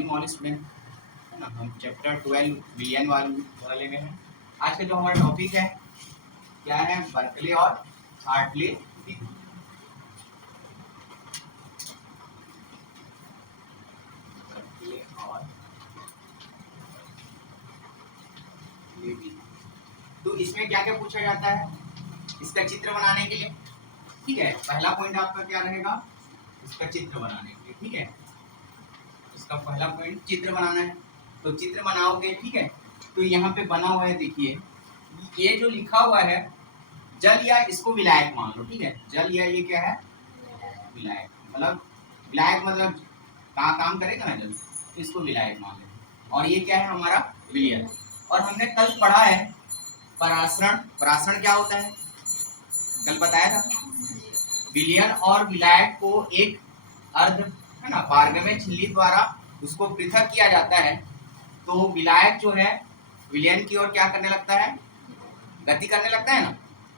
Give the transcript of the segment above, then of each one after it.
Morning all student, है ना। हम चैप्टर 12 विलियन वाले में हैं। आज का जो हमारा टॉपिक है क्या है, बर्कले और हार्टले विधि। बर्कले और हार्टले विधि। तो इसमें क्या क्या पूछा जाता है, इसका चित्र बनाने के लिए, ठीक है। पहला पॉइंट आपका क्या रहेगा, इसका चित्र बनाने के लिए, ठीक है। इसका पहला पॉइंट चित्र बनाना है, तो चित्र बनाओगे, ठीक है। तो यहाँ पे बना हुआ है, देखिए ये जो लिखा हुआ है जल, या इसको विलायक मान लो, ठीक है। जल या ये क्या है, विलायक, मतलब विलायक मतलब कहाँ काम करेगा ना जल, तो इसको विलायक मान लो। और ये क्या है हमारा विलियन। और हमने कल पढ़ा है परासरण। परासरण क्या होता है, कल बताया था। विलियन और विलायक को एक अर्ध, है ना, पारगम्य झिल्ली द्वारा उसको पृथक किया जाता है। तो विलायक जो है विलियन की ओर क्या करने लगता है, गति करने लगता है ना।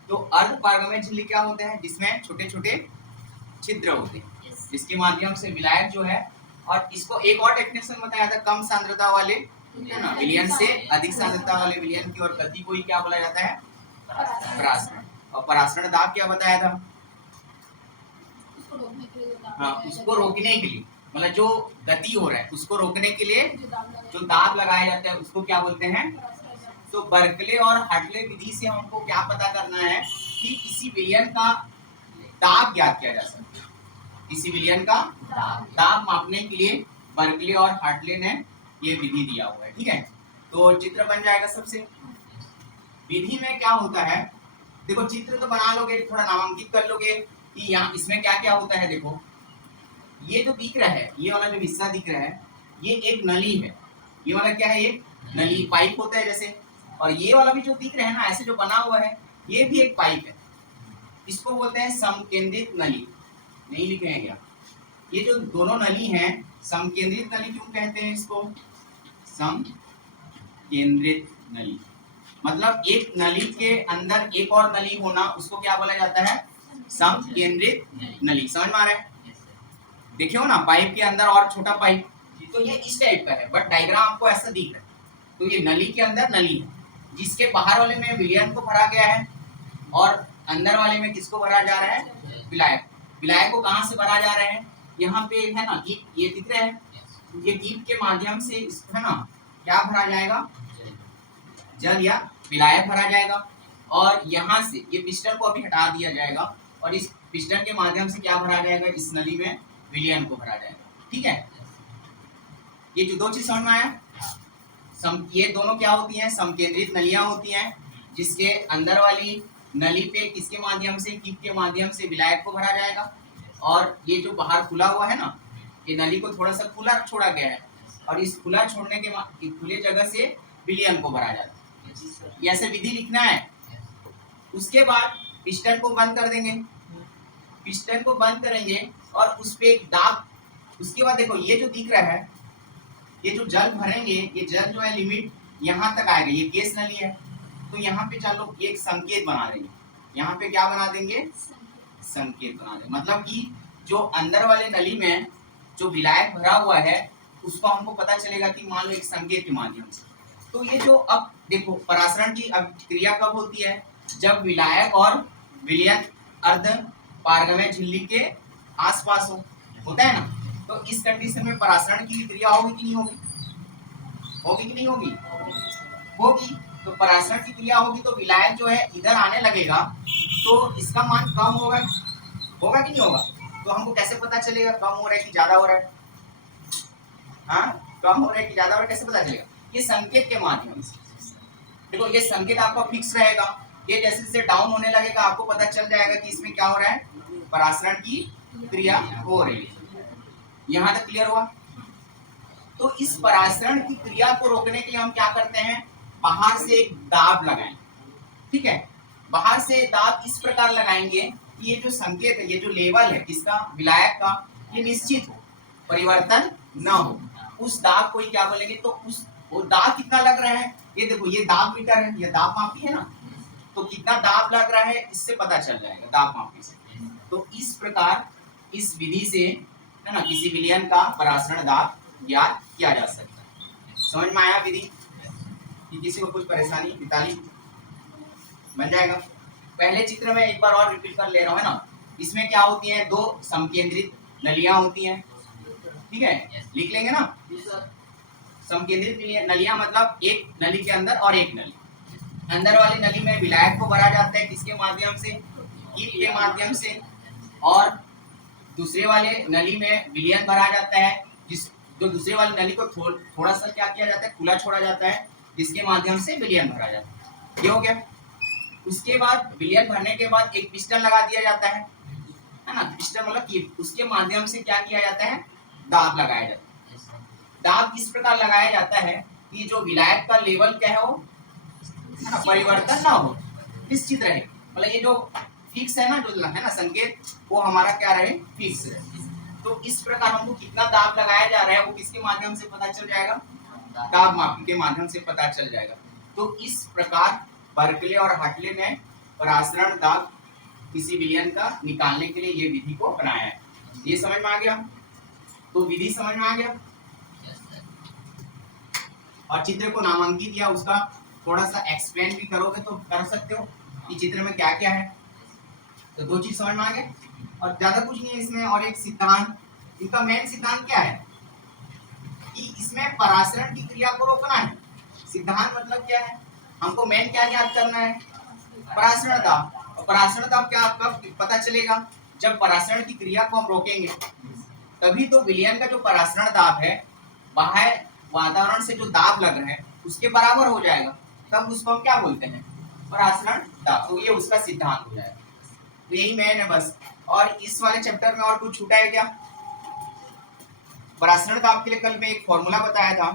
तो अर्ध पारगम्य झिल्ली क्या होते हैं, जिसमें छोटे छोटे छिद्र होते हैं, जिसके माध्यम से विलायक जो है, और इसको एक और डेफिनेशन बताया था, कम सांद्रता वाले, है ना, विलियन से अधिक सांद्रता वाले विलियन की ओर गति को ही क्या बोला जाता है, परासरण। और परासरण दाब क्या बताया था, हाँ, उसको रोकने के लिए, मतलब जो गति हो रहा है उसको रोकने के लिए जो दाब लगाया जाता है उसको क्या बोलते हैं। तो बर्कले और हार्टले विधि से हमको क्या पता करना है कि किसी विलियन का दाब ज्ञात किया जा सकता है। किसी विलियन का दाब मापने के लिए बर्कले और हार्टले ने ये विधि दिया हुआ है, ठीक है। तो चित्र बन जाएगा सबसे। विधि में क्या होता है, देखो चित्र तो बना लोगे, थोड़ा नामांकित कर लोगे कि यहाँ इसमें क्या क्या होता है। देखो ये जो दिख रहा है, ये वाला जो हिस्सा दिख रहा है, ये एक नली है। ये वाला क्या है, एक नली, पाइप होता है जैसे। और ये वाला भी जो दिख रहा है ना, ऐसे जो बना हुआ है, ये भी एक पाइप है। इसको बोलते हैं समकेंद्रित नली। नहीं लिखे हैं क्या, ये जो दोनों नली हैं, समकेंद्रित नली क्यों कहते हैं इसको, समकेंद्रित नली मतलब एक नली के अंदर एक और नली होना, उसको क्या बोला जाता है, समकेंद्रित नली। समझ में आ रहा है, देखिए हो ना, पाइप के अंदर और छोटा पाइप, तो ये इस टाइप का है, बट डायग्राम आपको ऐसा दिख रहा है। तो ये नली के अंदर नली है, जिसके बाहर वाले में विलियन को भरा गया है, और अंदर वाले में किसको भरा जा रहा है, विलायक। विलायक को कहाँ से भरा जा रहा है, यहाँ पे है ना, कीप, ये दिख रहा है, ये कीप के माध्यम से इसको, है ना, क्या भरा जाएगा, जल या विलायक भरा जाएगा। और यहाँ से ये पिस्टन को अभी हटा दिया जाएगा, और इस पिस्टन के माध्यम से क्या भरा जाएगा, इस नली में विलियन को भरा जाएगा, ठीक है। ये जो दो चीज समझ में आया, ये दोनों क्या होती हैं, समकेंद्रित नलियां होती हैं, जिसके अंदर वाली नली पे किसके माध्यम से, कीप के माध्यम से विलायक को भरा जाएगा। और ये जो बाहर खुला हुआ है ना, ये नली को थोड़ा सा खुला छोड़ा गया है, और इस खुला छोड़ने के खुले जगह से विलियन को भरा जाता है। ऐसे विधि लिखना है। उसके बाद पिस्टन को बंद कर देंगे, पिस्टन को बंद करेंगे और उस पे एक दाब। उसके बाद देखो ये जो दिख रहा है, ये जो जल भरेंगे, ये जल जो है लिमिट यहाँ तक आएगा, ये केस नली है। तो यहाँ पे चलो एक संकेत बना देंगे, यहाँ पे क्या बना देंगे, संकेत बना देंगे। मतलब कि जो अंदर वाले नली में जो विलायक भरा हुआ है, उसको हमको पता चलेगा कि मान लो एक संकेत के माध्यम से। तो ये जो, अब देखो परासरण की क्रिया कब होती है, जब विलायक और विलियन अर्ध पारगम्य झिल्ली के आसपास होता है ना। तो इस कंडीशन में परासरण की क्रिया होगी कि नहीं होगी, होगी कि नहीं होगी, होगी। तो परासरण की क्रिया होगी तो विलायक जो है इधर आने लगेगा, तो इसका मान कम होगा, होगा कि नहीं होगा। तो हमको कैसे पता चलेगा कम हो रहा है कि ज्यादा हो रहा है, हाँ, कम हो रहा है कि ज्यादा हो रहा है, कैसे पता चलेगा, ये संकेत के माध्यम से। देखो ये संकेत आपका फिक्स रहेगा, ये जैसे जैसे डाउन होने लगेगा आपको पता चल जाएगा कि इसमें क्या हो रहा है, परासरण की क्रिया हो रही है। यहाँ तक क्लियर हुआ। तो इस परासरण की क्रिया को रोकने के लिए हम क्या करते हैं, बाहर से एक दाब लगाएंगे, ठीक है। बाहर से दाब इस प्रकार लगाएंगे कि ये जो संकेत है, ये जो लेवल है किसका, विलायक का, ये निश्चित हो, परिवर्तन ना हो। उस दाब को ही क्या बोलेंगे, तो उस वो दाब कितना लग रहा है, ये देखो ये दाब मीटर है, ये दाब मापी है ना, तो कितना दाब लग रहा है इससे पता चल जाएगा दाब मापी से। तो इस प्रकार इस विधि से, है ना, किसी विलियन का परासरण दाब ज्ञात किया जा सकता है। समझ में आया विधि? कि किसी को कुछ परेशानी? मिताली बन जाएगा। पहले चित्र में एक बार और रिपीट कर ले रहा हूँ, है ना। इसमें क्या होती है, दो समकेंद्रित नलियां होती हैं, ठीक है, लिख लेंगे ना। समकेंद्रित नलियां मतलब एक नली के अंदर और एक नली, अंदर वाली नली में विलायक को भरा जाता है किसके माध्यम से? कीट के माध्यम से। और दूसरे वाले नली में विलयन भरा जाता है, जिस जो दूसरे वाली नली को थोड़ा सा क्या किया जाता है, खुला छोड़ा जाता है, जिसके माध्यम से विलयन भरा जाता है। ये हो गया। उसके बाद विलयन भरने के बाद एक पिस्टन लगा दिया जाता है ना। पिस्टन मतलब कि उसके माध्यम से क्या किया जाता है, दाब लगाया जाता है। दाब इस प्रकार लगाया जाता है कि जो विलायक का लेवल क्या है वो, है ना, परिवर्तन ना हो, निश्चित रहे। मतलब ये जो फिक्स है ना, जो है ना संकेत, वो हमारा क्या रहे, फिक्स रहे। तो इस प्रकार हमको कितना दाब लगाया जा रहा है वो किसके माध्यम से पता चल जाएगा? दाब मापी के माध्यम से पता चल जाएगा। तो इस प्रकार बर्कले और हार्टले ने परासरण दाब किसी विलयन का निकालने के लिए ये विधि को अपनाया है। ये समझ में आ गया? तो विधि समझ में आ गया। और चित्र को नामांकित या उसका थोड़ा सा एक्सप्लेन भी करोगे तो कर सकते हो कि चित्र में क्या क्या है। तो दो चीज समझ में आ गए और ज्यादा कुछ नहीं है इसमें। और एक सिद्धांत, इनका मेन सिद्धांत क्या है कि इसमें परासरण की क्रिया को रोकना है। सिद्धांत मतलब क्या है, हमको मेन क्या याद करना है, परासरण दाब। और परासरण दाब क्या कब पता चलेगा, जब परासरण की क्रिया को हम रोकेंगे, तभी तो विलयन का जो परासरण दाब है बाहर वातावरण से जो दाब लग रहा है उसके बराबर हो जाएगा, तब उसको हम क्या बोलते हैं, परासरण दाब। तो ये उसका सिद्धांत हो जाएगा। तो यही मेन है बस। और इस वाले चैप्टर में और कुछ छूटा है क्या? परासरण दाब के लिए कल मैं एक फॉर्मूला बताया था,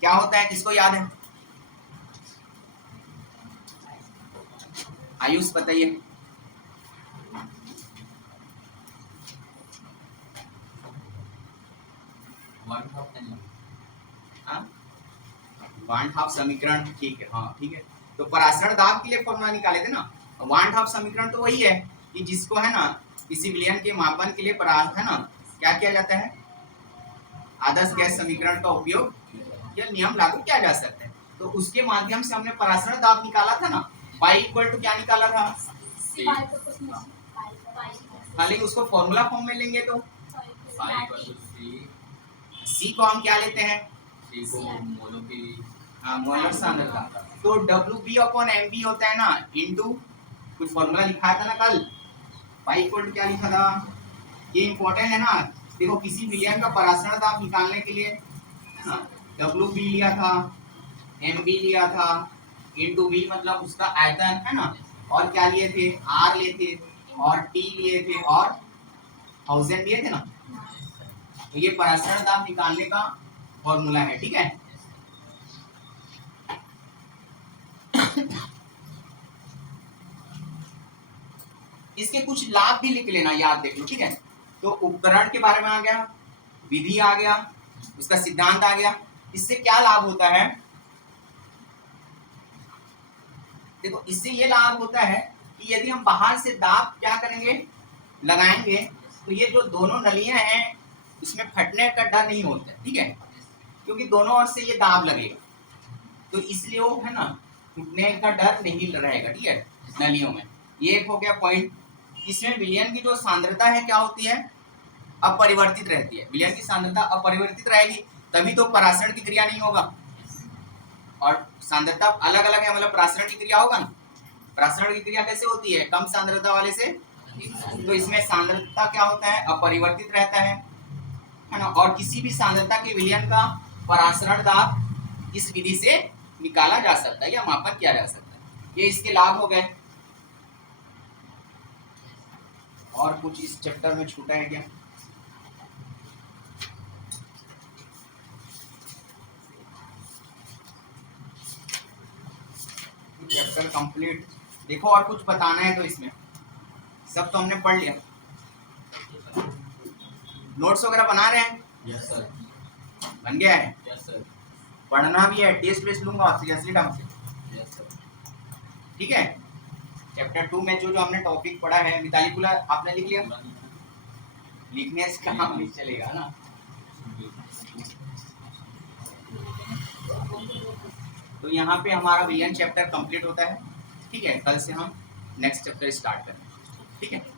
क्या होता है, किसको याद है? आयुष बताइए। वन हाफ समीकरण, ठीक है, हाँ ठीक है। तो परासरण दाब के लिए फॉर्मूला निकाले थे ना, वन हाफ समीकरण तो वही है कि जिसको है ना किसी विलयन के मापन के लिए है ना क्या किया जाता है, आदर्श गैस समीकरण का उपयोग या नियम लागू किया जा सकता है। तो उसके माध्यम से हमने परासरण दाब निकाला था ना, y इक्वल टू क्या निकाला था, हाँ, लेकिन उसको फॉर्मूला फॉर्म में लेंगे तो c को हम क्या लेते हैं, हाँ मोलर सांद्रता। तो WB/MB होता है ना इनटू कुछ फॉर्मूला लिखा था ना कल, y इक्वल टू क्या लिखा था, ये इंपॉर्टेंट है ना। देखो किसी विलयन का परासरण दाब निकालने के लिए है ना WB लिया था, MB लिया था, इनटू B मतलब उसका आयतन है ना, और क्या लिए थे, R लिए थे और T लिए थे और 1000 लिए थे ना। तो ये परासरण दाब निकालने का फॉर्मूला है, ठीक है। इसके कुछ लाभ भी लिख लेना, याद देख लो, ठीक है। तो उपकरण के बारे में आ गया, विधि आ गया, उसका सिद्धांत आ गया। इससे क्या लाभ होता है, देखो इससे ये लाभ होता है कि यदि हम बाहर से दाब क्या करेंगे, लगाएंगे, तो ये जो दोनों नलियां हैं इसमें फटने का डर नहीं होता है, ठीक है, क्योंकि दोनों ओर से ये दाब लगेगा, तो इसलिए वो है ना टूटने का डर नहीं रहेगा, ठीक है, नलियों में। ये एक हो गया पॉइंट। इसमें विलयन की जो सांद्रता है क्या होती है, अपरिवर्तित रहती है। विलयन की सांद्रता अपरिवर्तित रहेगी तभी तो परासरण की क्रिया नहीं होगा। और सांद्रता अलग अलग है मतलब परासरण की क्रिया होगा ना। परासरण की क्रिया कैसे होती है, कम सांद्रता वाले से, तो इसमें सांद्रता क्या होता है, अपरिवर्तित रहता है ना। और किसी भी सांद्रता के विलयन का परासरण दाब इस विधि से निकाला जा सकता है या मापन किया जा सकता है। ये इसके लाभ हो गए। और कुछ इस चैप्टर में छूटा है क्या? Chapter complete. देखो और कुछ बताना है तो इसमें सब तो हमने पढ़ लिया। नोट्स वगैरह बना रहे हैं? Yes sir. बन गया है? Yes sir. पढ़ना भी है, टेस्ट बेस्ट लूंगा आपसे असली ढंग से। Yes sir. ठीक है। चैप्टर 2 में जो जो हमने टॉपिक पढ़ा है, मिताली पुला आपने लिख लिया? लिखने से काम नहीं चलेगा ना। तो यहाँ पे हमारा विलियन चैप्टर कंप्लीट होता है। ठीक है, कल से हम नेक्स्ट चैप्टर स्टार्ट करें। ठीक है।